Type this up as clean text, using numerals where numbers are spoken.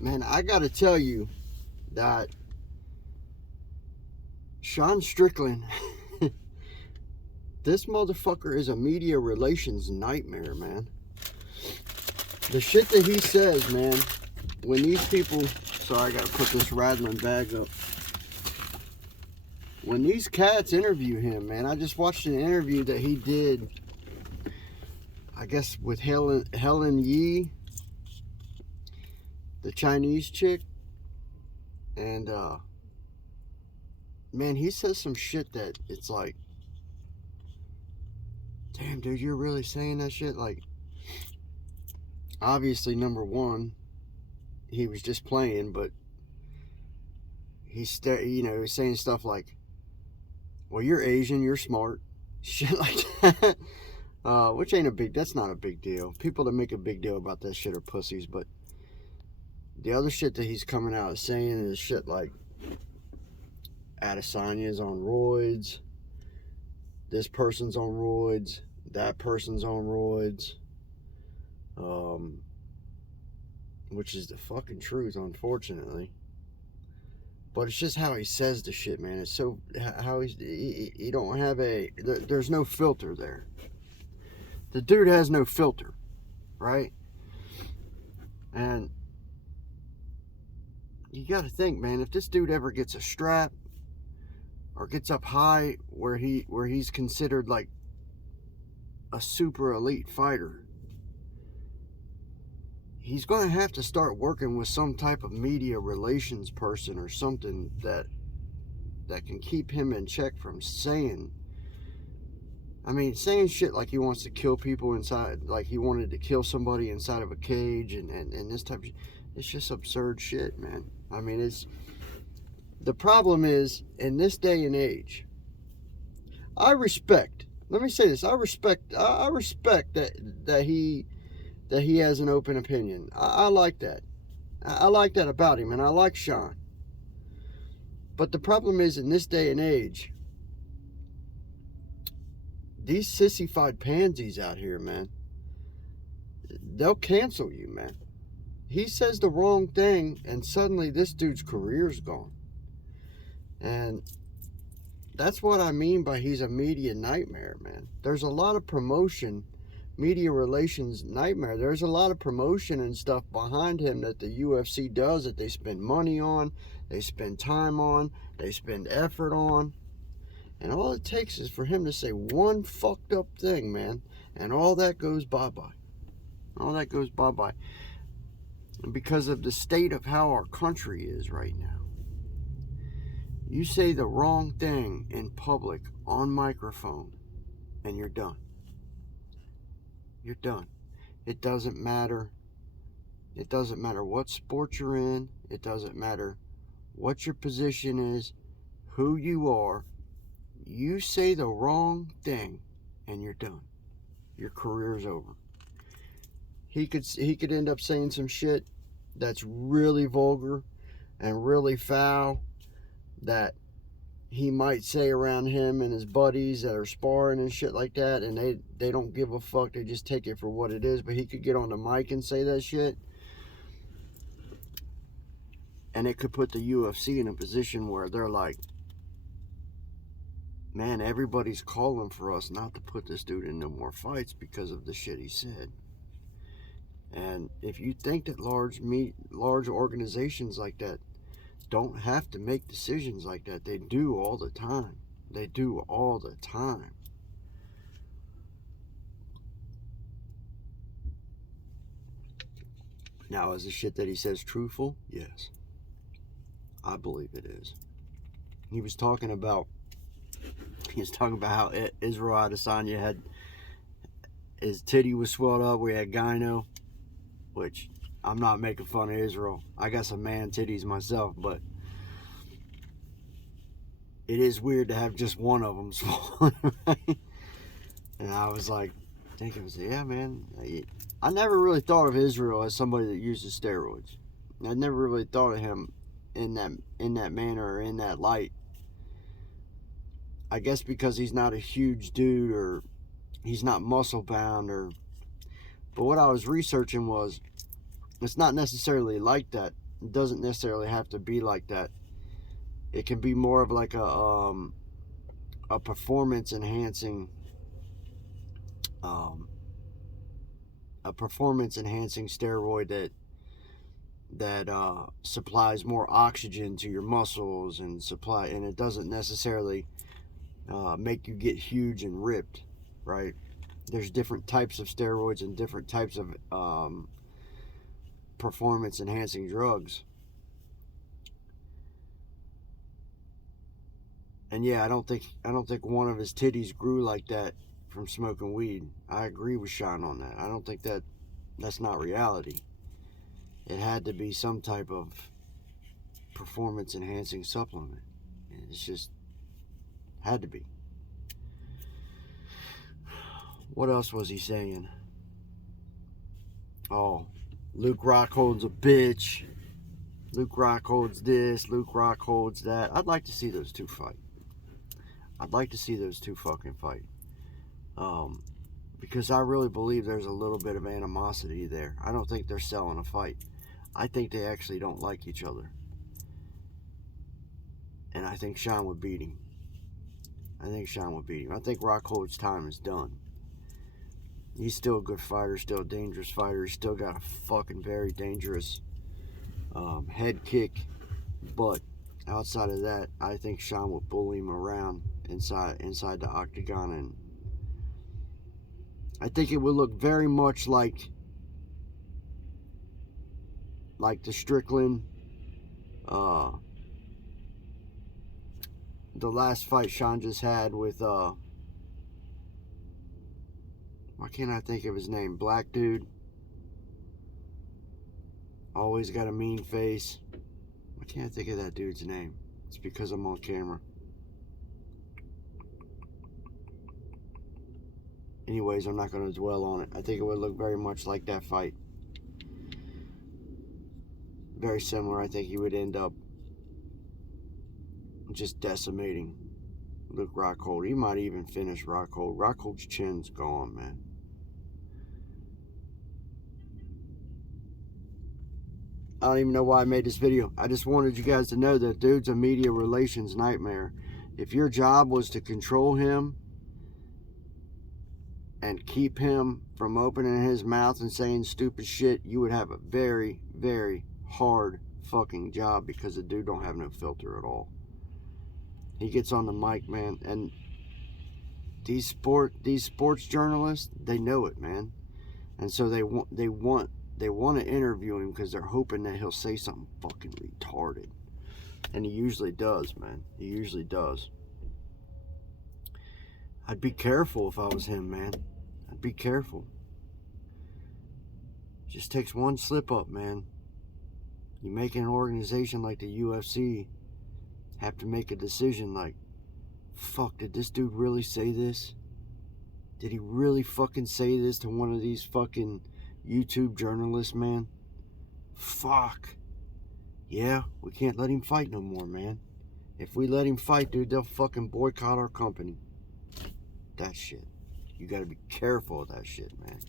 Man, I gotta tell you that Sean Strickland, this motherfucker is a media relations nightmare, man. The shit that he says, man, when these people... Sorry, I gotta put this rattling bag up. When these cats interview him, man, I just watched an interview that he did, I guess, with Helen Yi, the Chinese chick. And, man, he says some shit that it's like, damn, dude, you're really saying that shit? Like, obviously, number one, he was just playing, but he's, he's saying stuff like, well, you're Asian, you're smart, shit like that. Which ain't that's not a big deal. People that make a big deal about that shit are pussies, but the other shit that he's coming out saying is shit like Adesanya's on roids, this person's on roids, that person's on roids, which is the fucking truth, unfortunately. But it's just how he says the shit, man. It's so, how he don't have there's no filter there. The dude has no filter, right? And you gotta think, man, if this dude ever gets a strap or gets up high where he's considered like a super elite fighter, he's going to have to start working with some type of media relations person or something that can keep him in check from saying shit like he wants to kill people inside, like he wanted to kill somebody inside of a cage and this type of shit. It's just absurd shit, man. I mean, the problem is, in this day and age, let me say this, I respect that he has an open opinion. I like that. I like that about him, and I like Sean. But the problem is, in this day and age, these sissified pansies out here, man, they'll cancel you, man. He says the wrong thing, and suddenly this dude's career's gone. And that's what I mean by he's a media nightmare, man. There's a lot of promotion, media relations nightmare. There's a lot of promotion and stuff behind him that the UFC does, that they spend money on, they spend time on, they spend effort on. And all it takes is for him to say one fucked up thing, man, and all that goes bye-bye. All that goes bye-bye. And because of the state of how our country is right now, you say the wrong thing in public on microphone and you're done. You're done. It doesn't matter. It doesn't matter what sport you're in. It doesn't matter what your position is, who you are. You say the wrong thing and you're done. Your career's over. He could end up saying some shit that's really vulgar and really foul that he might say around him and his buddies that are sparring and shit like that, and they don't give a fuck. They just take it for what it is. But he could get on the mic and say that shit, and it could put the UFC in a position where they're like, man, everybody's calling for us not to put this dude in no more fights because of the shit he said. And if you think that large organizations like that don't have to make decisions like that, they do all the time. They do all the time. Now, is the shit that he says truthful? Yes. I believe it is. He was talking about how Israel Adesanya had, his titty was swelled up, we had gyno, which I'm not making fun of Israel. I got some man titties myself, but it is weird to have just one of them swollen, right? And I was like, yeah, man. I never really thought of Israel as somebody that uses steroids. I never really thought of him in that manner or in that light. I guess because he's not a huge dude, or he's not muscle bound, but what I was researching was, it's not necessarily like that doesn't necessarily have to be like that. It can be more of like a performance enhancing steroid that supplies more oxygen to your muscles and it doesn't necessarily make you get huge and ripped, right? There's different types of steroids and different types of performance enhancing drugs. And yeah, I don't think one of his titties grew like that from smoking weed. I agree with Sean on that. I don't think that's not reality. It had to be some type of performance enhancing supplement. It's just had to be. What else was he saying? Oh, Luke Rockhold's a bitch. Luke Rockhold's this. Luke Rockhold's that. I'd like to see those two fight. I'd like to see those two fucking fight. Because I really believe there's a little bit of animosity there. I don't think they're selling a fight. I think they actually don't like each other. And I think Sean would beat him. I think Rockhold's time is done. He's still a good fighter, still a dangerous fighter. He's still got a fucking very dangerous head kick. But outside of that, I think Sean would bully him around inside the octagon, and I think it would look very much like the Strickland, the last fight Sean just had with why can't I think of his name? Black dude. Always got a mean face. Why can't I think of that dude's name? It's because I'm on camera. Anyways, I'm not going to dwell on it. I think it would look very much like that fight. Very similar. I think he would end up just decimating Luke Rockhold. He might even finish Rockhold. Rockhold's chin's gone, man. I don't even know why I made this video. I just wanted you guys to know that dude's a media relations nightmare. If your job was to control him and keep him from opening his mouth and saying stupid shit, you would have a very, very hard fucking job, because the dude don't have no filter at all. He gets on the mic, man, and these sports journalists, they know it, man, and so they want to interview him because they're hoping that he'll say something fucking retarded, and he usually does, man. He usually does. I'd be careful if I was him, man. I'd be careful. Just takes one slip up, man. You make an organization like the UFC have to make a decision like, fuck, did this dude really say this? Did he really fucking say this to one of these fucking YouTube journalists, man? Fuck. Yeah, we can't let him fight no more, man. If we let him fight, dude, they'll fucking boycott our company. That shit. You gotta be careful of that shit, man.